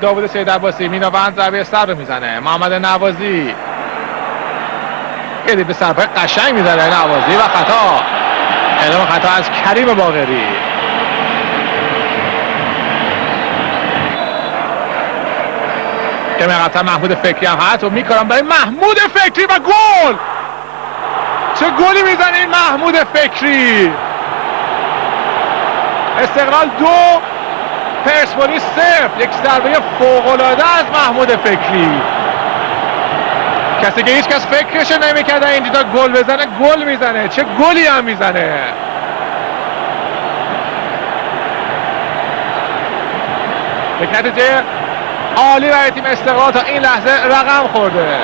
داوود سید عباسی میناوند ضربه سر رو میزنه. محمد نوازی یه به سرپای قشنگ میزنه نوازی و خطا. اعلام خطا از کریم باقری. که مقطع محمود فکری هم هست و میکنم برای محمود فکری و گل. چه گلی میزنه این محمود فکری. استقلال 2 پرسپولیس 0. یک ضربه فوق‌العاده از محمود فکری، کسی که هیچ کس فکرش نمی‌کرد اینجا گل بزنه گل میزنه. چه گلی هم میزنه. به نتیجه عالی برای تیم استقلال تا این لحظه رقم خورده.